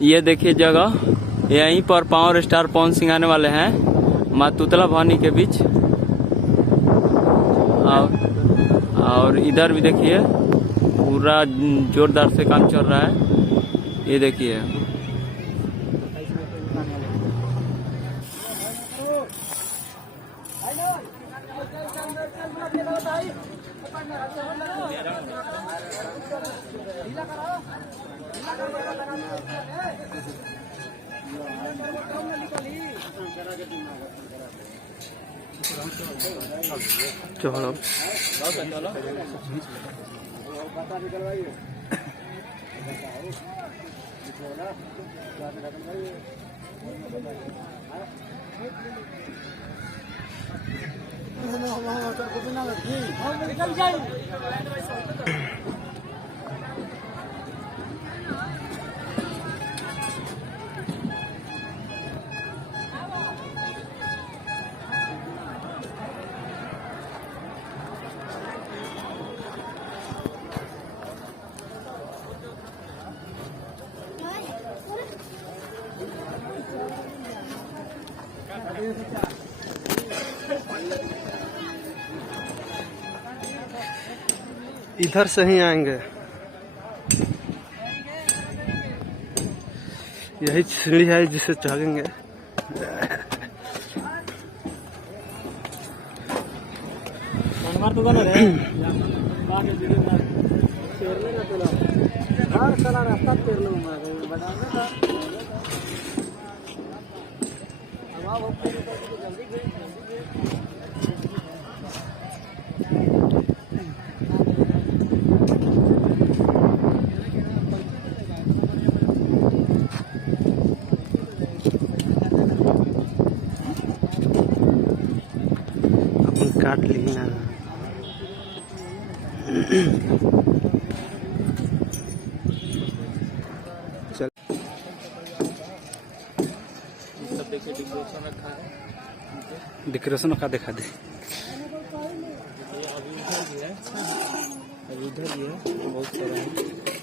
ये देखिए जगह, यहीं पर पावर स्टार पवन सिंह आने वाले हैं माँ तुतला भवानी के बीच। और इधर भी देखिए पूरा जोरदार से काम चल रहा है। ये देखिए चलो इधर से ही आएंगे। यही सीढ़ी है जिसे चढ़ेंगे। अपन काट ली ना। चल सब देखिए डेकोरेशन रखा है। डेकोरेशन का दिखा दे। अभी उधर भी है, बहुत सारा है।